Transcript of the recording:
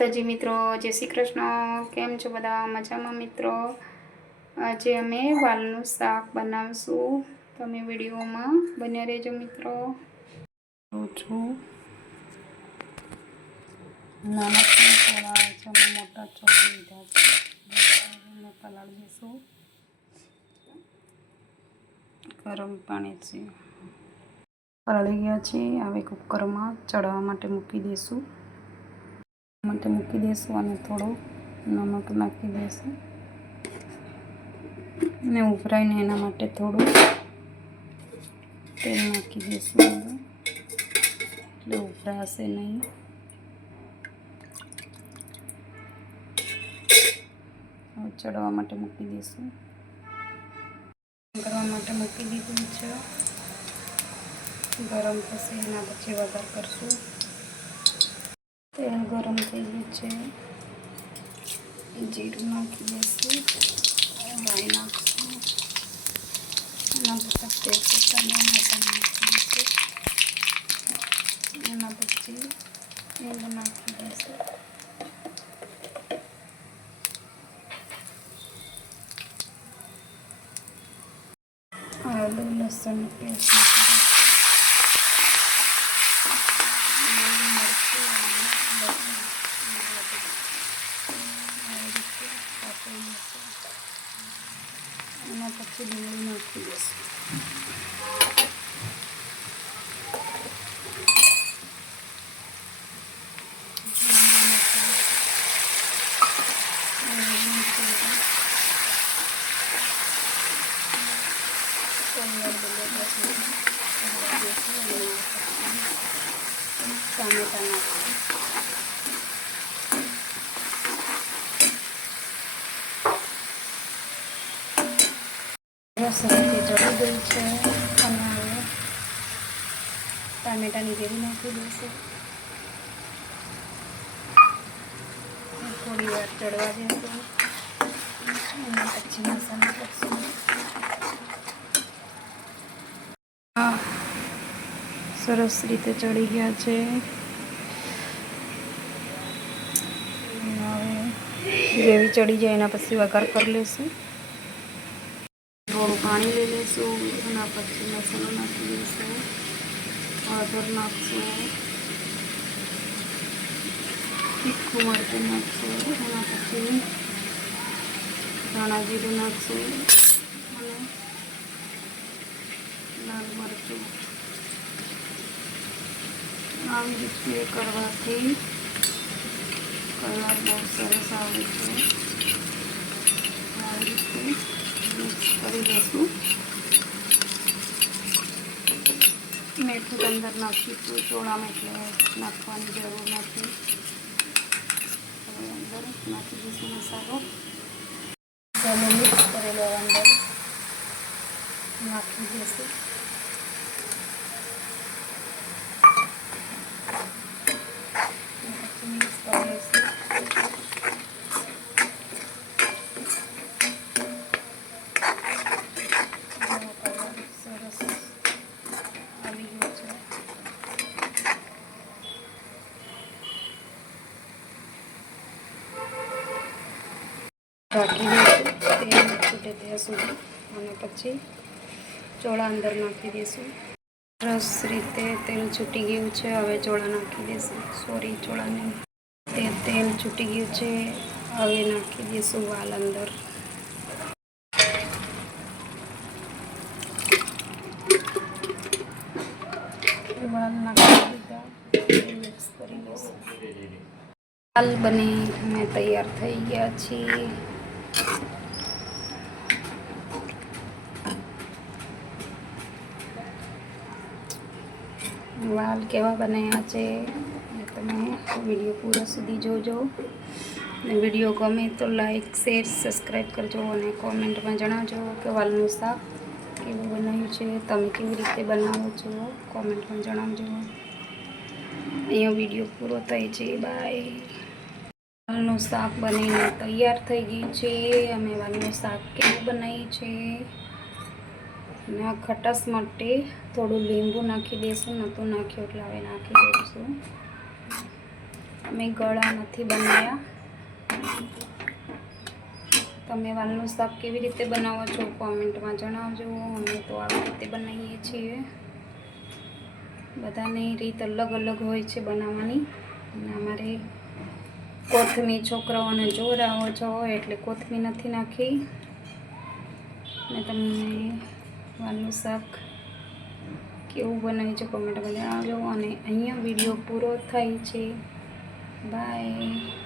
માતાજી મિત્રો, જય શ્રી કૃષ્ણ. કેમ છો બધા? મજામાં મિત્રો? આજે અમે વાલનું શાક બનાવશું. તમે વિડીયોમાં બન્યા રહેજો મિત્રો. છું. નાના થોડા મોટા લીધા છે. એને પલાળી દઈશું ગરમ પાણીથી પલળી ગયા છે હવે કુકરમાં ચડવા માટે મૂકી દઈશું. માટે મૂકી દઈશું અને થોડું નમક નાખી દઈશું અને ઉભરાઈને એના માટે થોડું તેલ નાખી દઈશું એટલે ઉભરાશે નહીં. ચડવા માટે મૂકી દઈશું કરવા માટે મૂકી દીધું છે. ગરમ થશે એના પછી વઘાર કરશું. તેલ ગરમ થઈ ગયું છે જીરું નાખી દઈશું રાઈ નાખશું એના પછી તેજપત્તા મસાલા નાખી દઈશું એના પછી હિંગ નાખી દઈશું આદુ લસણ પેસ્ટ એના પછી ડુંગળી નાખી દઈશું ટામેટા નાખીએ સરસ રીતે ચડી ગઈ છે અને હવે ટામેટાની ગ્રેવી નાખી દઈશું. થોડી વાર ચડવા અને પછી મસાલા કરશું. સરસ રીતે ચડી ગયા છે. ગ્રેવી ચડી જાય એના પછી વઘાર કરી લઈશું. થોડું પાણી લઈ લઈશું એના પછી લસણ નાખી દઈશું હળદર નાખશું તીખું મરચું નાખશું એના પછી ધાણા જીરું નાખશું અને લાલ મરચું આવી રીતે કરવાથી કલર બહુ સરસ આવે છે આવી રીતે મિક્સ કરી દઈશું અંદર નાખીશું ચોળામાં એટલે નાખવાની જરૂર નથી. હવે અંદર નાખી દઈશું મસાલો. મસાલો મિક્સ કરેલો અંદર. નાખી દઈશું પછી મિક્સ કરી દઈશું જેનો કલર સરસ આવી ગયો છે ઢાંકી દઈશું તેલ છૂટે ત્યાં સુધી અને પછી ચોળા અંદર નાખી દઈશું સરસ રીતે તેલ છૂટી ગયું છે, હવે ચોળા નાખી દઈશું સોરી ચોળા તે તેલ છૂટી ગયું છે, હવે નાખી દઈશું વાલ અંદર. વાલ નાખી દીધા મિક્સ કરી દઈશું વાલ બની અમે તૈયાર થઈ ગયા છીએ. વાલ કેવા બનાવ્યા છે તમે વીડિયો પૂરો સુધી જોજો. અને વીડિયો ગમે તો લાઈક, શેર, સબસ્ક્રાઈબ કરજો અને કોમેન્ટમાં જણાવજો કે વાલનું શાક કેવું બનાવ્યું છે, તમે કેવી રીતે બનાવો છો, કોમેન્ટમાં જણાવજો. અહીંયા વીડિયો પૂરો થાય છે, બાય. વાલનું શાક બનીને તૈયાર થઈ ગયું છે, અમે વાલનું શાક કેવું બનાવ્યું છે? અને આ ખટાશ માટે થોડું લીંબુ નાખી દઈશું નહોતું નાખ્યું એટલે હવે નાખી દઈશું અમે ગળા નથી બનાવ્યા. તમે વાલનું શાક કેવી રીતે બનાવો છો કોમેન્ટમાં જણાવજો. અમે તો આવી રીતે બનાવીએ છીએ. બધાની રીત અલગ અલગ હોય છે બનાવવાની. અને અમારે કોથમીર છોકરાઓને જોરાવો છો એટલે કોથમીર નથી નાખી. અને તમને વાલનું શાક કેવું બનાવ્યું છે કોમેન્ટમાં જણાવજો. અને અહીંયા વીડિયો પૂરો થાય છે. બાય